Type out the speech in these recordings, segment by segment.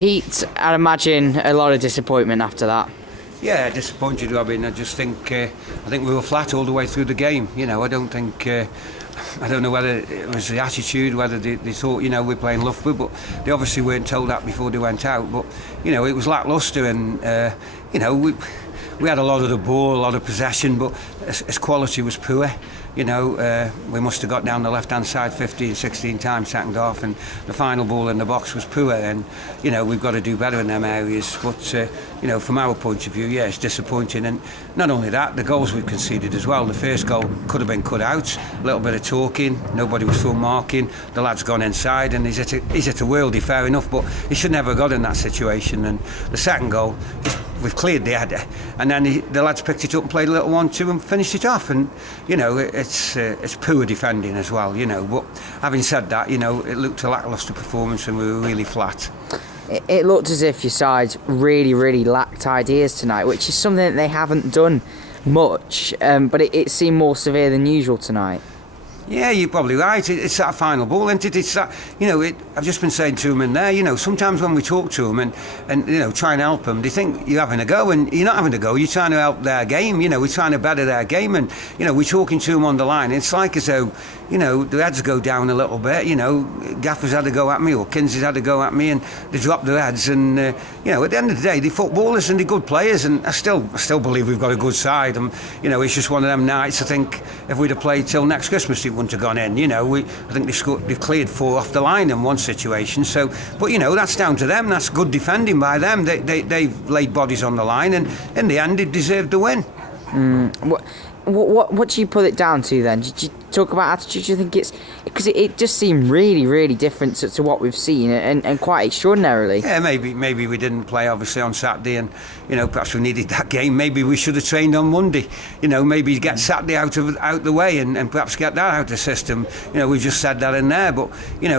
Heat, I'd imagine a lot of disappointment after that. Yeah, disappointed, Robin. I just think we were flat all the way through the game. I don't think. I don't know whether it was the attitude, whether they thought, we're playing Loughborough, but they obviously weren't told that before they went out. But, it was lacklustre and, we had a lot of the ball, a lot of possession, but its quality was poor. We must have got down the left-hand side 15, 16 times second half, and the final ball in the box was poor. And we've got to do better in them areas. But from our point of view, yeah, it's disappointing. And not only that, the goals we've conceded as well. The first goal could have been cut out. A little bit of talking. Nobody was full marking. The lad's gone inside, and he's at a worldie, fair enough. But he should never have got in that situation. And the second goal, we've cleared the header, and then the lads picked it up and played a little 1-2 and finished it off. And it's poor defending as well. But having said that, it looked a lacklustre performance, and we were really flat. It looked as if your side really, really lacked ideas tonight, which is something that they haven't done much. But it seemed more severe than usual tonight. Yeah, you're probably right. It's that final ball, isn't it? It's that, I've just been saying to them in there, sometimes when we talk to them and try and help them, they think you're having a go, and you're not having a go. You're trying to help their game. We're trying to better their game, and we're talking to them on the line. It's like as though their heads go down a little bit. Gaffer's had a go at me, or Kinsey's had a go at me, and they drop their heads. And at the end of the day, they're footballers and they're good players, and I still believe we've got a good side. And it's just one of them nights. I think if we'd have played till next Christmas, it wouldn't have gone in. I think they've cleared 4 off the line in one situation. So, but that's down to them. That's good defending by them. They've laid bodies on the line, and in the end, they deserved the win. What do you put it down to then? Did you talk about attitude? Do you think it's because it just seemed really, really different to what we've seen, and quite extraordinarily? Yeah, maybe we didn't play obviously on Saturday, and perhaps we needed that game. Maybe we should have trained on Monday. Maybe get Saturday out the way, and perhaps get that out of the system. We just said that in there, but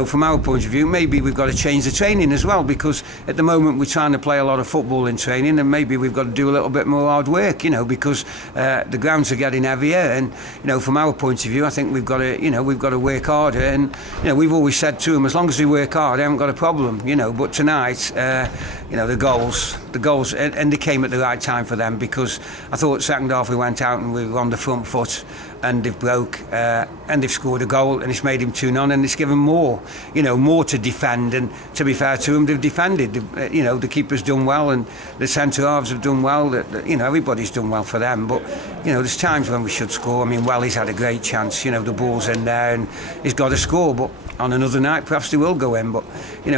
from our point of view, maybe we've got to change the training as well, because at the moment we're trying to play a lot of football in training, and maybe we've got to do a little bit more hard work. Because the grounds are getting heavier, and from our point of view, I think we've got to work harder, and we've always said to them, as long as they work hard, they haven't got a problem. But tonight, the goals, and they came at the right time for them, because I thought second half we went out and we were on the front foot, and they've broke, and they've scored a goal, and it's made him 2-0, and it's given more to defend. And to be fair to them, they've defended. The keeper's done well, and the centre halves have done well. Everybody's done well for them. But there's times when we should score. I mean, Welly's had a great chance. The ball's in there, and he's got to score. But on another night, perhaps they will go in. But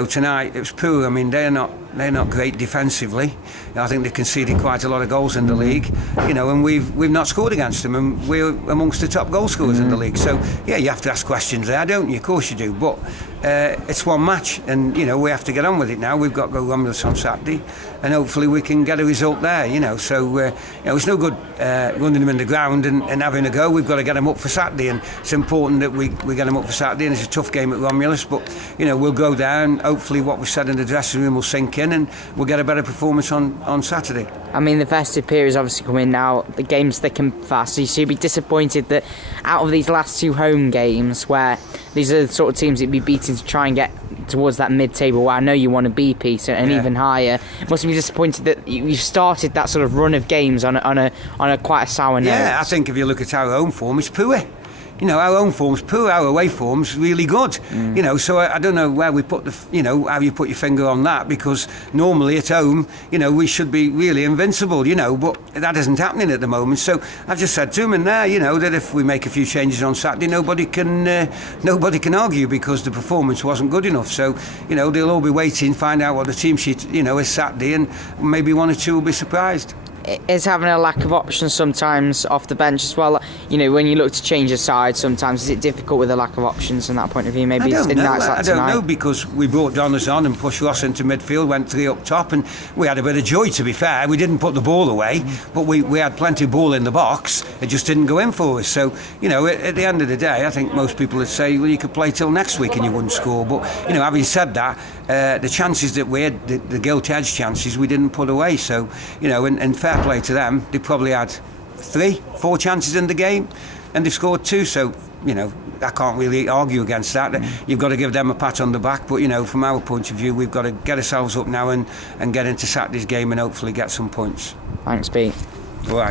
tonight it was poor. I mean, they're not great defensively. I think they conceded quite a lot of goals in the league. And we've not scored against them, and we're amongst the top goal scorers in the league. So yeah, you have to ask questions there, don't you? Of course you do. But it's one match, and we have to get on with it now. We've got to go Romulus on Saturday, and hopefully we can get a result there. So it's no good running them in the ground and having a go. We've got to get them up for Saturday, and it's important that we get them up for Saturday. And it's a tough game at Romulus, but we'll go down. Hopefully what we said in the dressing room will sink in, and we'll get a better performance on Saturday. I mean, the festive period is obviously coming now. The game's thick and fast, so you'd be disappointed that out of these last 2 home games, where these are the sort of teams that you'd be beating to try and get towards that mid-table where I know you want to be, Peter, and even higher, must be disappointed that you started that sort of run of games on a quite a sour note. Yeah, I think if you look at our own form, it's poor. Our own form's poor, our away form's really good. So I don't know where we put how you put your finger on that, because normally at home, we should be really invincible, but that isn't happening at the moment. So I've just said to them in there, that if we make a few changes on Saturday, nobody can argue, because the performance wasn't good enough. So, they'll all be waiting, find out what the team sheet, is Saturday, and maybe 1 or 2 will be surprised. Is having a lack of options sometimes off the bench as well? When you look to change a side, sometimes is it difficult with a lack of options from that point of view? Maybe I don't know, because we brought Donners on and pushed Ross into midfield, went 3 up top, and we had a bit of joy, to be fair. We didn't put the ball away, but we had plenty of ball in the box. It just didn't go in for us. So, at the end of the day, I think most people would say, well, you could play till next week and you wouldn't score. But, having said that, the chances that we had, the gilt-edged chances, we didn't put away. So, and fair play to them, they probably had 3-4 chances in the game, and they've scored 2. So you know, I can't really argue against that. You've got to give them a pat on the back, but you know, from our point of view, we've got to get ourselves up now and get into Saturday's game and hopefully get some points. Thanks, Pete. All right.